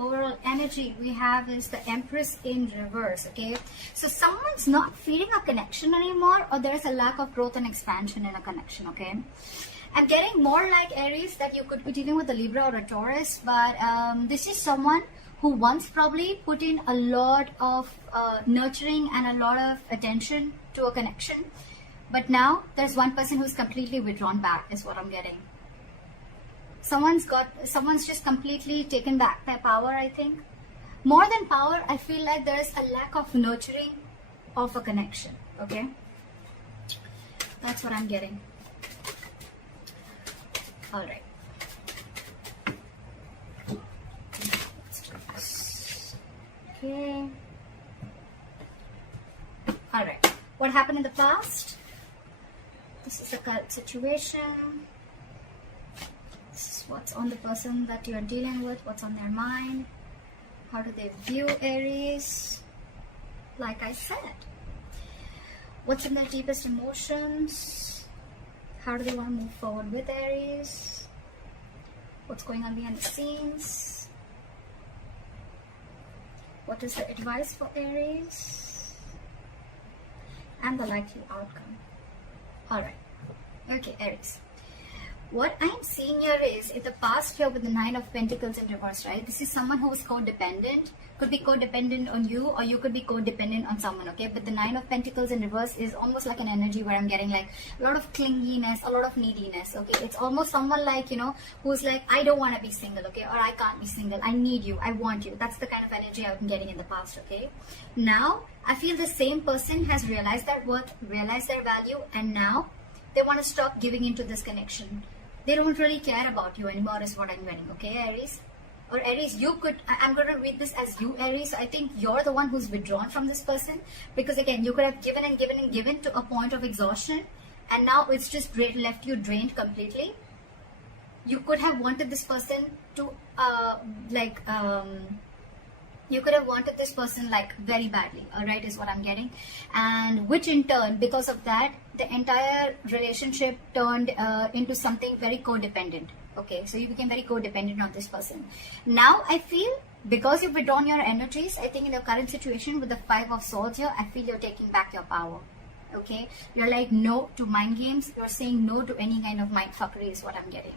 overall energy we have is the Empress in reverse. Okay, so someone's not feeling a connection anymore, or there's a lack of growth and expansion in a connection. Okay, I'm getting more like Aries that you could be dealing with a Libra or a Taurus, but this is someone who once probably put in a lot of nurturing and a lot of attention to a connection, but now there's one person who's completely withdrawn back is what I'm getting. Someone's just completely taken back their power, I think. More than power, I feel like there's a lack of nurturing of a connection. Okay, that's what I'm getting. All right. Okay. All right. What happened in the past? This is a current situation. This is what's on the person that you're dealing with, what's on their mind. How do they view Aries? Like I said, what's in their deepest emotions? How do they want to move forward with Aries? What's going on behind the scenes? What is the advice for Aries? And the likely outcome. Alright. Okay, Aries. What I'm seeing here is, in the past here with the Nine of Pentacles in reverse, right? This is someone who is codependent. Could be codependent on you, or you could be codependent on someone, okay? But the Nine of Pentacles in reverse is almost like an energy where I'm getting like a lot of clinginess, a lot of neediness, okay? It's almost someone like, you know, who's like, I don't want to be single, okay? Or I can't be single. I need you. I want you. That's the kind of energy I've been getting in the past, okay? Now, I feel the same person has realized their worth, realized their value, and now they want to stop giving into this connection. They don't really care about you anymore is what I'm getting, okay, Aries? Or Aries, you could, I'm going to read this as you, Aries. I think you're the one who's withdrawn from this person, because again, you could have given and given and given to a point of exhaustion, and now it's just left you drained completely. You could have wanted this person to, you could have wanted this person like very badly, all right, is what I'm getting. And which in turn, because of that, the entire relationship turned into something very codependent. Okay, so you became very codependent on this person. Now I feel, because you've withdrawn your energies, I think in your current situation with the Five of Swords here, I feel you're taking back your power. Okay, you're like no to mind games. You're saying no to any kind of mind fuckery is what I'm getting.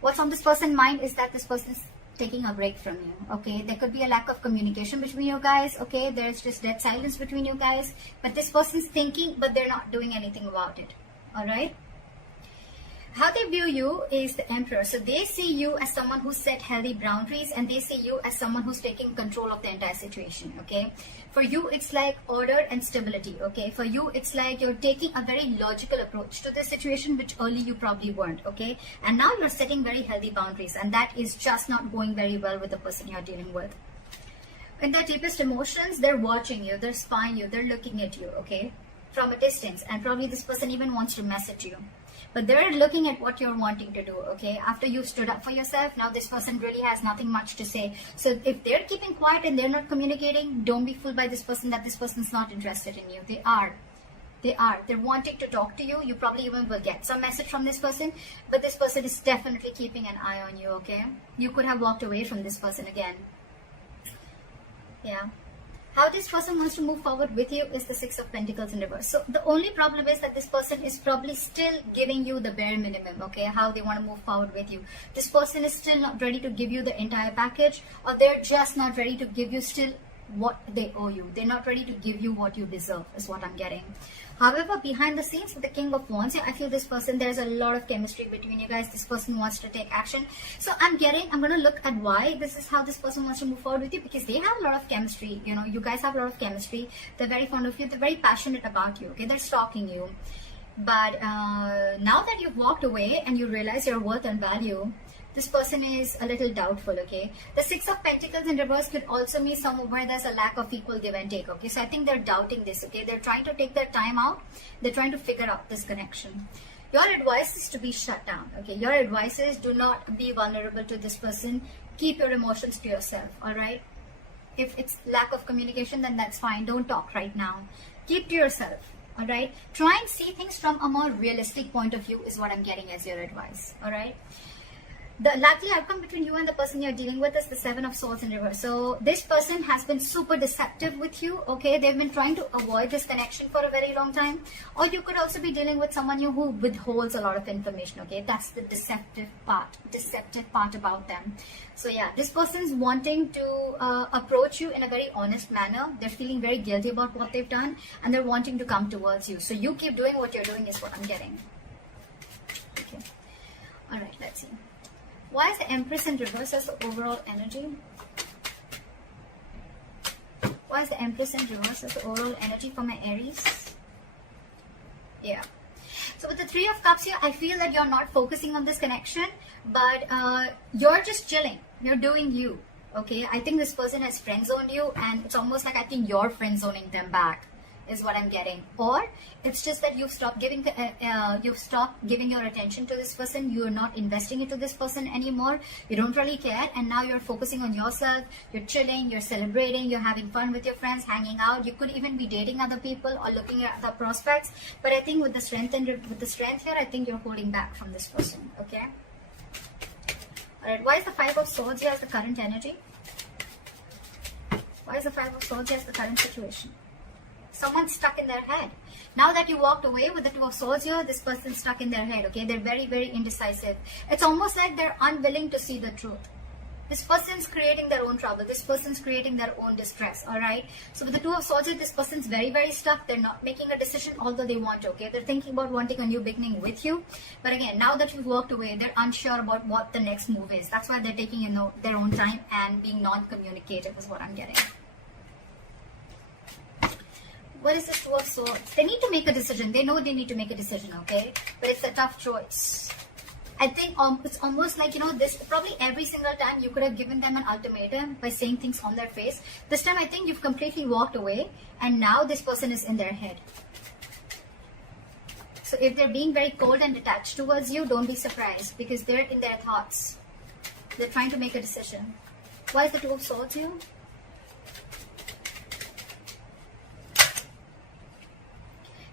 What's on this person's mind is that this person is taking a break from you. Okay, there could be a lack of communication between you guys. Okay, there's just dead silence between you guys, but this person's thinking, but they're not doing anything about it. All right, how they view you is the Emperor. So they see you as someone who set healthy boundaries, and they see you as someone who's taking control of the entire situation. Okay, for you it's like order and stability. Okay, for you it's like you're taking a very logical approach to the situation, which early you probably weren't. Okay, and now you're setting very healthy boundaries, and that is just not going very well with the person you're dealing with. In their deepest emotions, they're watching you, they're spying you, they're looking at you, okay, from a distance, and probably this person even wants to message you. But they're looking at what you're wanting to do, okay? After you stood up for yourself, now this person really has nothing much to say. So if they're keeping quiet and they're not communicating, don't be fooled by this person that this person's not interested in you. They are. They're wanting to talk to you. You probably even will get some message from this person, but this person is definitely keeping an eye on you, okay? You could have walked away from this person again. Yeah. How this person wants to move forward with you is the Six of Pentacles in reverse. So the only problem is that this person is probably still giving you the bare minimum, okay, how they want to move forward with you. This person is still not ready to give you the entire package, or they're just not ready to give you still what they owe you. They're not ready to give you what you deserve is what I'm getting. However, behind the scenes with the King of Wands, I feel this person, there's a lot of chemistry between you guys. This person wants to take action. So I'm going to look at why this is how this person wants to move forward with you, because they have a lot of chemistry. You know, you guys have a lot of chemistry. They're very fond of you. They're very passionate about you. Okay, they're stalking you. But now that you've walked away and you realize your worth and value, this person is a little doubtful, okay? The Six of Pentacles in reverse could also mean somewhere there's a lack of equal give and take, okay? So I think they're doubting this, okay? They're trying to take their time out. They're trying to figure out this connection. Your advice is to be shut down, okay? Your advice is do not be vulnerable to this person. Keep your emotions to yourself, all right? If it's lack of communication, then that's fine. Don't talk right now. Keep to yourself, all right? Try and see things from a more realistic point of view is what I'm getting as your advice, all right? The likely outcome between you and the person you're dealing with is the Seven of Swords in reverse. So this person has been super deceptive with you, okay? They've been trying to avoid this connection for a very long time. Or you could also be dealing with someone who withholds a lot of information, okay? That's the deceptive part about them. So yeah, this person's wanting to approach you in a very honest manner. They're feeling very guilty about what they've done, and they're wanting to come towards you. So you keep doing what you're doing is what I'm getting. Okay. All right, let's see. Why is the Empress in reverse as the overall energy? Why is the Empress in reverse as the overall energy for my Aries? Yeah. So with the Three of Cups here, I feel that you're not focusing on this connection, but you're just chilling. You're doing you. Okay. I think this person has friend zoned you, and it's almost like I think you're friend zoning them back, is what I'm getting. Or it's just that you've stopped giving your attention to this person. You're not investing into this person anymore. You don't really care, and now you're focusing on yourself. You're chilling, you're celebrating, you're having fun with your friends, hanging out. You could even be dating other people or looking at other prospects. But I think with the strength here, I think you're holding back from this person. Okay. All right. Why is the Five of Swords here as the current energy? Why is the Five of Swords here as the current situation? Someone's stuck in their head. Now that you walked away with the Two of Swords here, this person's stuck in their head, okay? They're very, very indecisive. It's almost like they're unwilling to see the truth. This person's creating their own trouble. This person's creating their own distress, all right? So with the Two of Swords here, this person's very, very stuck. They're not making a decision, although they want to, okay? They're thinking about wanting a new beginning with you. But again, now that you've walked away, they're unsure about what the next move is. That's why they're taking, their own time and being non-communicative is what I'm getting. What is this Two of Swords? They need to make a decision. They know they need to make a decision, okay? But it's a tough choice. I think it's almost like, this probably every single time you could have given them an ultimatum by saying things on their face. This time I think you've completely walked away, and now this person is in their head. So if they're being very cold and detached towards you, don't be surprised, because they're in their thoughts. They're trying to make a decision. Why is the Two of Swords here?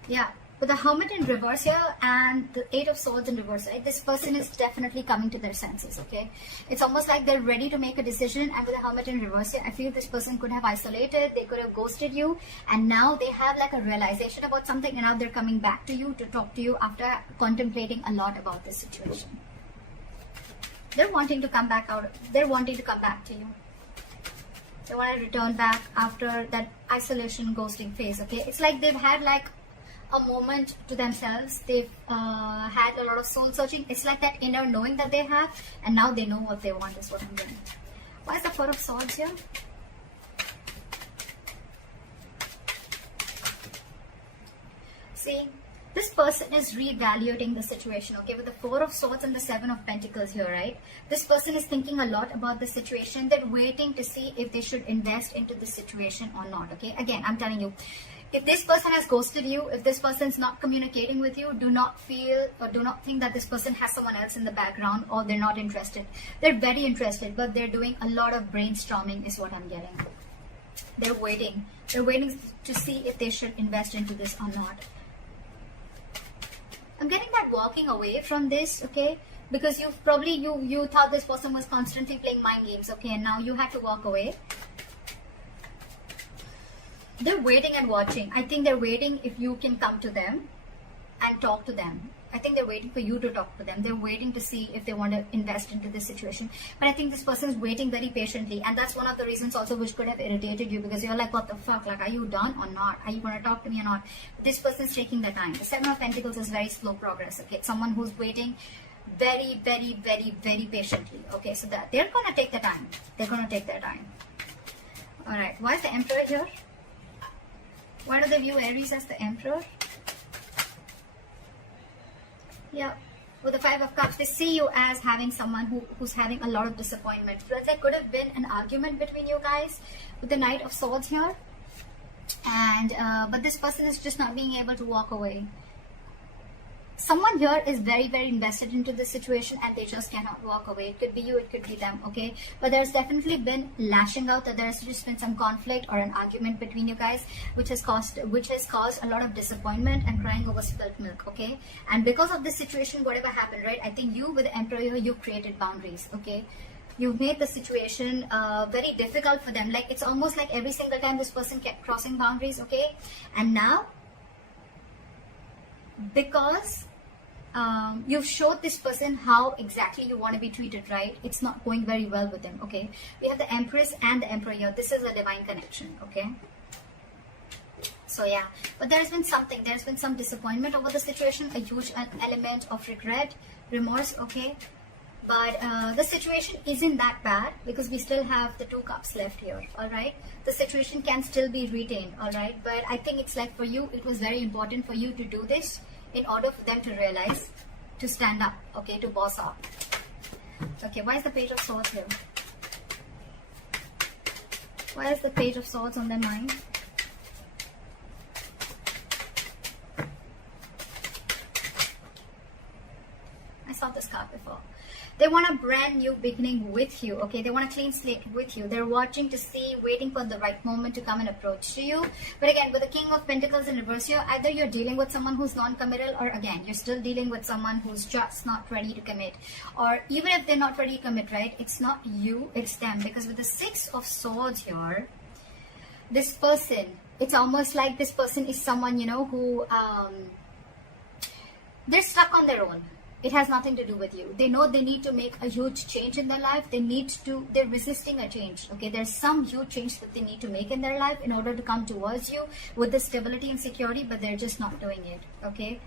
Yeah, with the Hermit in reverse here and the Eight of Swords in reverse, right? This person is definitely coming to their senses, okay? It's almost like they're ready to make a decision, and with the Hermit in reverse here, I feel this person could have isolated, they could have ghosted you, and now they have like a realization about something, and now they're coming back to you to talk to you after contemplating a lot about this situation. They're wanting to come back out. They're wanting to come back to you. They want to return back after that isolation ghosting phase, okay? It's like they've had like a moment to themselves. They've had a lot of soul searching. It's like that inner knowing that they have, and now they know what they want is what I'm getting. Why is the Four of Swords here? See, this person is reevaluating the situation, okay? With the Four of Swords and the Seven of Pentacles here, right? This person is thinking a lot about the situation. They're waiting to see if they should invest into the situation or not, okay? Again, I'm telling you, if this person has ghosted you, if this person's not communicating with you, do not feel or do not think that this person has someone else in the background or they're not interested. They're very interested, but they're doing a lot of brainstorming is what I'm getting. They're waiting. They're waiting to see if they should invest into this or not. I'm getting that walking away from this, okay? Because you've probably, you thought this person was constantly playing mind games, okay? And now you had to walk away. They're waiting and watching. I think they're waiting if you can come to them and talk to them. I think they're waiting for you to talk to them. They're waiting to see if they want to invest into this situation. But I think this person is waiting very patiently. And that's one of the reasons also which could have irritated you, because you're like, what the fuck? Like, are you done or not? Are you going to talk to me or not? This person's taking the time. The Seven of Pentacles is very slow progress. Okay, someone who's waiting very, very, very, very patiently. Okay, so that they're going to take the time. They're going to take their time. All right. Why is the Emperor here? Why do they view Aries as the Emperor? Yeah, with the Five of Cups, they see you as having someone who's having a lot of disappointment. But there could have been an argument between you guys with the Knight of Swords here. And but this person is just not being able to walk away. someone here is very, very invested into this situation and they just cannot walk away. It could be you, it could be them, okay? But there's definitely been lashing out, that there's just been some conflict or an argument between you guys, which has caused a lot of disappointment and crying over spilt milk, okay? And because of this situation, whatever happened, right? I think you with the Emperor here, you created boundaries, okay? You've made the situation very difficult for them. Like, it's almost like every single time this person kept crossing boundaries, okay? And now, because you've showed this person how exactly you want to be treated, right? It's not going very well with them, okay? We have the Empress and the Emperor here. This is a divine connection, okay? So yeah, but there's been some disappointment over the situation, a huge element of regret, remorse, okay? But the situation isn't that bad because we still have the 2 cups left here, all right? The situation can still be retained, all right? But I think it's like for you, it was very important for you to do this in order for them to realize, to stand up, okay, to boss up. Okay, why is the Page of Swords here? Why is the Page of Swords on their mind? I saw this card before. They want a brand new beginning with you, okay? They want a clean slate with you. They're watching to see, waiting for the right moment to come and approach to you. But again, with the King of Pentacles in reverse here, either you're dealing with someone who's non-committal, or again, you're still dealing with someone who's just not ready to commit. Or even if they're not ready to commit, right? It's not you, it's them. Because with the 6 of Swords here, this person, it's almost like this person is someone, you know, who, they're stuck on their own. It has nothing to do with you. They know they need to make a huge change in their life. They're resisting a change, okay? There's some huge change that they need to make in their life in order to come towards you with the stability and security, but they're just not doing it, okay?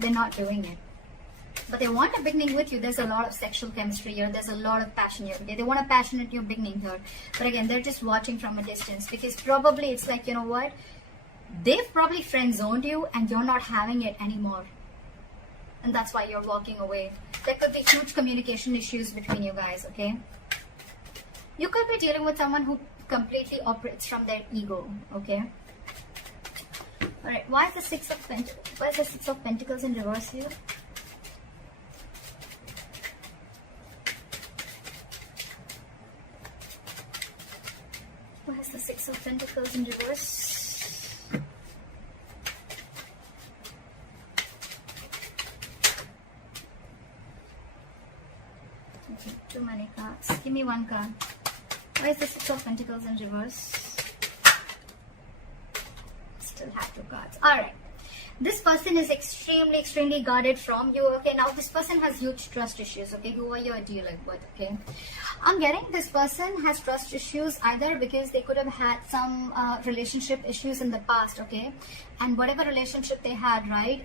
They're not doing it. But they want a beginning with you. There's a lot of sexual chemistry here. There's a lot of passion here, okay? They want a passionate new beginning here. But again, they're just watching from a distance because probably it's like, you know what? They've probably friend-zoned you and you're not having it anymore. And that's why you're walking away. There could be huge communication issues between you guys, okay? You could be dealing with someone who completely operates from their ego, okay? Alright, why is the Six of Pentacles in reverse here? Why is the Six of Pentacles in reverse? Too many cards. Give me one card. Why is the Six of Pentacles in reverse? Still have 2 cards. Alright. This person is extremely guarded from you. Okay, now this person has huge trust issues. Okay, who are you dealing with? Okay, I'm getting this person has trust issues either because they could have had some relationship issues in the past. Okay, and whatever relationship they had, right,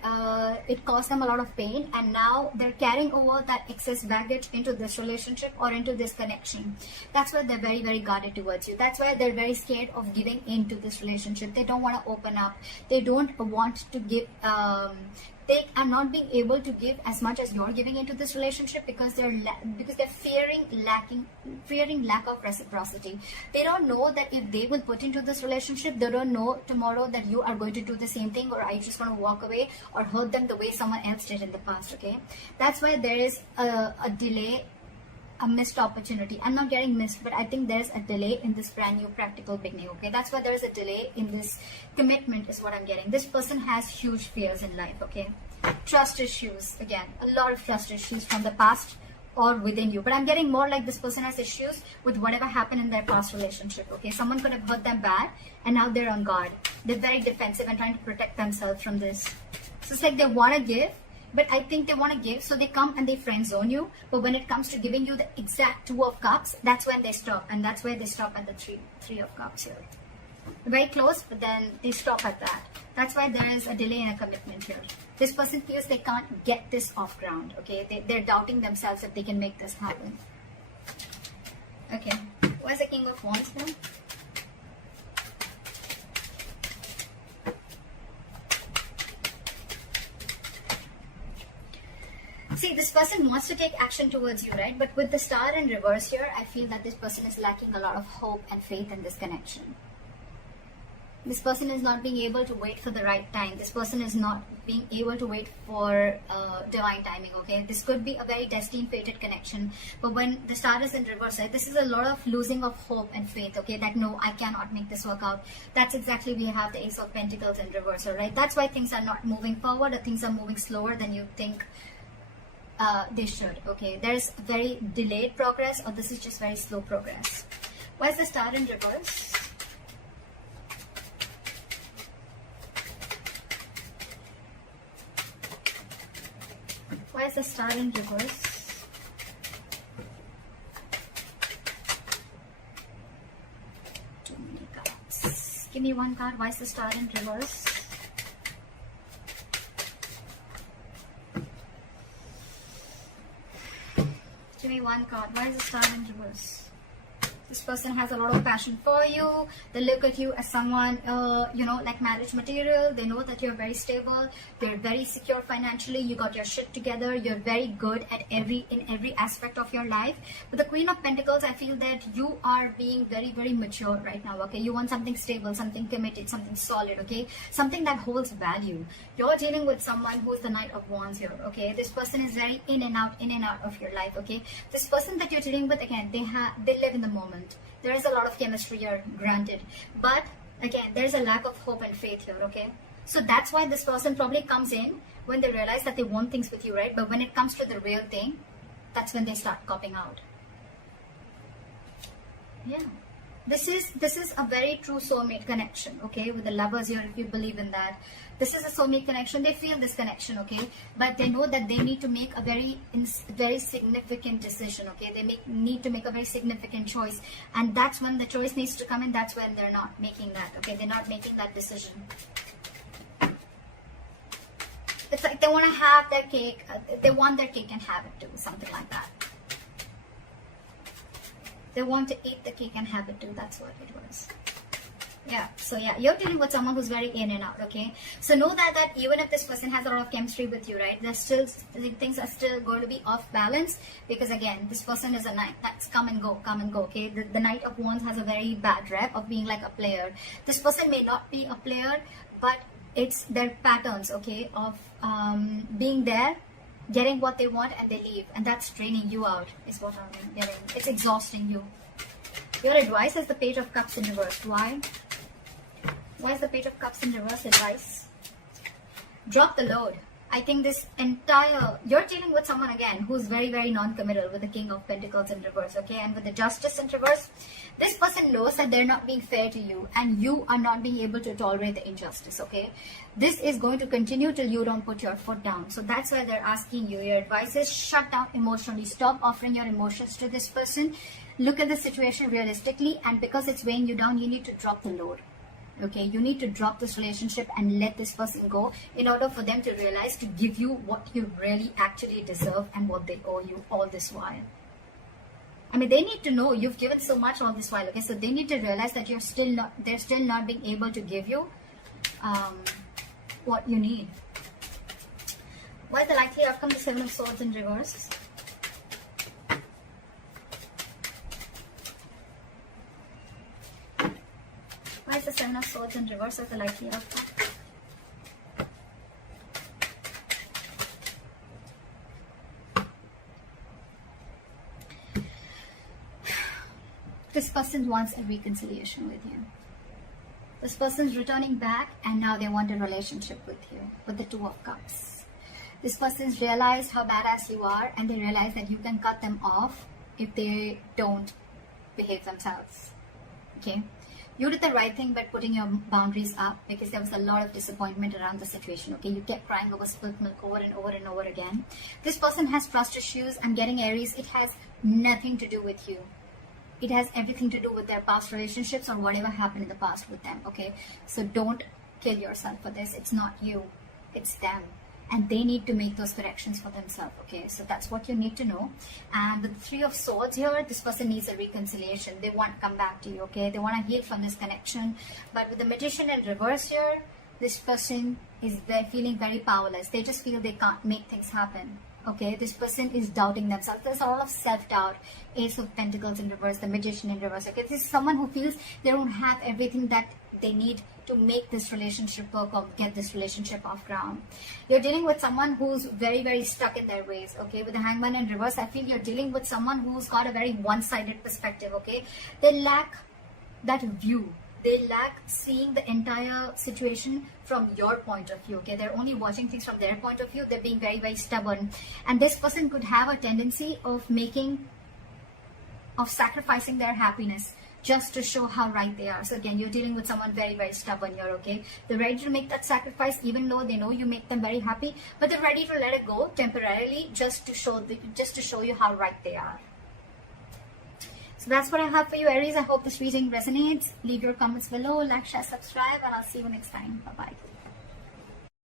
it caused them a lot of pain, and now they're carrying over that excess baggage into this relationship or into this connection. That's why they're very guarded towards you. That's why they're very scared of giving into this relationship. They don't want to open up. They don't want to give. They are not being able to give as much as you're giving into this relationship because they're fearing lack of reciprocity. They don't know that if they will put into this relationship, they don't know tomorrow that you are going to do the same thing, or are you just going to walk away or hurt them the way someone else did in the past. Okay, that's why there is a delay, a missed opportunity. I'm not getting missed, but I think there's a delay in this brand new practical beginning. Okay, that's why there's a delay in this commitment is what I'm getting. This person has huge fears in life. Okay, trust issues, again, a lot of trust issues from the past or within you, but I'm getting more like this person has issues with whatever happened in their past relationship. Okay, someone could have hurt them bad and now they're on guard. They're very defensive and trying to protect themselves from this. So it's like they want to give, but I think they want to give, so they come and they friend zone you. But when it comes to giving you the exact 2 of Cups, that's when they stop, and that's where they stop at the three of Cups here. Very close, but then they stop at that. That's why there is a delay in a commitment here. This person feels they can't get this off ground. Okay, they're doubting themselves if they can make this happen. Okay, where's the King of Wands now? See, this person wants to take action towards you, right? But with the Star in reverse here, I feel that this person is lacking a lot of hope and faith in this connection. This person is not being able to wait for the right time. This person is not being able to wait for divine timing, okay? This could be a very destined, fated connection. But when the star is in reverse, right, this is a lot of losing of hope and faith, okay? That no, I cannot make this work out. That's exactly, we have the Ace of Pentacles in reverse, right? That's why things are not moving forward, or things are moving slower than you think they should, okay? There's very delayed progress, or this is just very slow progress. Why is the star in reverse? Why is the star in reverse? Too many cards. Give me one card. Why is the star in reverse? Give me one card. Why is the star in reverse? This person has a lot of passion for you. They look at you as someone, like marriage material. They know that you're very stable. You're very secure financially. You got your shit together. You're very good at in every aspect of your life. But the Queen of Pentacles, I feel that you are being very, very mature right now, okay? You want something stable, something committed, something solid, okay? Something that holds value. You're dealing with someone who is the Knight of Wands here, okay? This person is very in and out of your life, okay? This person that you're dealing with, again, they live in the moment. There is a lot of chemistry here, granted, but again, there is a lack of hope and faith here, okay? So that's why this person probably comes in when they realize that they want things with you, right? But when it comes to the real thing, that's when they start copping out. Yeah, this is a very true soulmate connection, okay? With the lovers here, if you believe in that, this is a soulmate connection. They feel this connection, okay? But they know that they need to make a very significant decision, okay? They need to make a very significant choice, and that's when the choice needs to come in. That's when they're not making that, okay? They're not making that decision. It's like they want to have their cake. They want their cake and have it too, something like that. They want to eat the cake and have it too. That's what it was. Yeah, so yeah, you're dealing with someone who's very in and out, okay? So know that even if this person has a lot of chemistry with you, right, there's still, things are still going to be off balance, because again, this person is a knight. That's come and go, okay? The Knight of Wands has a very bad rep of being like a player. This person may not be a player, but it's their patterns, okay, of being there, getting what they want, and they leave, and that's draining you out, is what I'm getting. It's exhausting you. Your advice is the Page of Cups in reverse. Why? Why is the Page of Cups in reverse advice? Drop the load. I think this entire, you're dealing with someone again who's very, very non-committal, with the King of Pentacles in reverse, okay? And with the Justice in reverse, this person knows that they're not being fair to you, and you are not being able to tolerate the injustice, okay? This is going to continue till you don't put your foot down. So that's why they're asking you. Your advice is shut down emotionally. Stop offering your emotions to this person. Look at the situation realistically, and because it's weighing you down, you need to drop the load. Okay, you need to drop this relationship and let this person go, in order for them to realize to give you what you really actually deserve and what they owe you all this while. I mean, they need to know you've given so much all this while, okay? So they need to realize that they're still not being able to give you what you need. What is the likely outcome? The Seven of Swords in reverse. Why is the Seven of Swords in reverse as the likely outcome? This person wants a reconciliation with you. This person's returning back, and now they want a relationship with you, with the Two of Cups. This person's realized how badass you are, and they realize that you can cut them off if they don't behave themselves. Okay? You did the right thing by putting your boundaries up, because there was a lot of disappointment around the situation, okay? You kept crying over spilt milk over and over and over again. This person has trust issues. I'm getting Aries. It has nothing to do with you. It has everything to do with their past relationships or whatever happened in the past with them, okay? So don't kill yourself for this. It's not you. It's them. And they need to make those corrections for themselves, okay? So that's what you need to know. And with the Three of Swords here, this person needs a reconciliation. They want to come back to you, okay? They want to heal from this connection. But with the Magician in reverse here, this person is feeling very powerless. They just feel they can't make things happen, Okay, this person is doubting themselves. There's a lot of self-doubt. Ace of Pentacles in reverse, the Magician in reverse. Okay, this is someone who feels they don't have everything that they need to make this relationship work or get this relationship off ground. You're dealing with someone who's very, very stuck in their ways. Okay, with the Hangman in reverse, I feel you're dealing with someone who's got a very one-sided perspective. Okay, they lack that view. They lack seeing the entire situation from your point of view. Okay, they're only watching things from their point of view. They're being very, very stubborn, and this person could have a tendency of sacrificing their happiness just to show how right they are. So again, you're dealing with someone very, very stubborn here. Okay, they're ready to make that sacrifice even though they know you make them very happy, but they're ready to let it go temporarily just to show you how right they are. So that's what I have for you, Aries. I hope this reading resonates. Leave your comments below, like, share, subscribe, and I'll see you next time. Bye-bye.